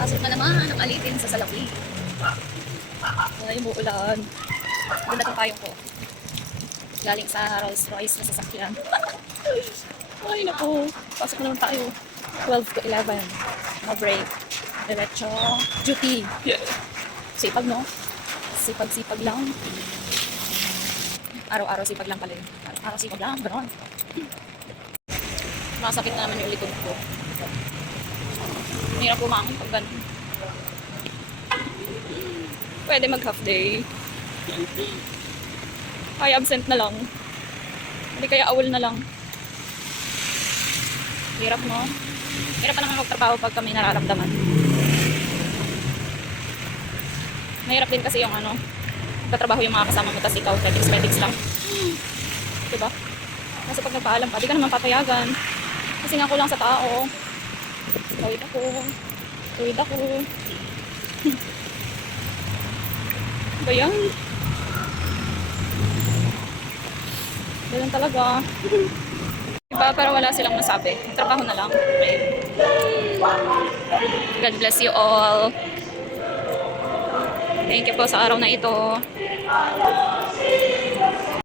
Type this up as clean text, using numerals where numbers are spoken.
Pasok na naman ang alipin sa salapi. Ay, umuulan. Ganda itong payong ko. Galing sa Rolls Royce na sasakyan. Ay, naku. Pasok na naman tayo. 12 to 11. No break. Diretso. Duty. Sipag, no? Sipag-sipag lang. Araw-araw sipag lang pala yun. Araw-araw sipag lang. Ganon. Masakit na naman yung likod ko. Hirap bumangon pag ganun. Pwede mag half day. Ay, absent na lang. Hindi kaya awol na lang. Hirap, no? Hirap pa naman magtrabaho pag kami nararamdaman. Mahirap din kasi yung ano, katrabaho yung mga kasama mo, tas ikaw, medics lang. Diba? Kasi pag nagpaalam ka, di ka naman papayagan. Kasi nga kulang sa tao. Tawid ako. Ba yan? Ganun talaga. Diba, pero wala silang masabi. Trabaho na lang. God bless you all. Thank you po sa araw na ito.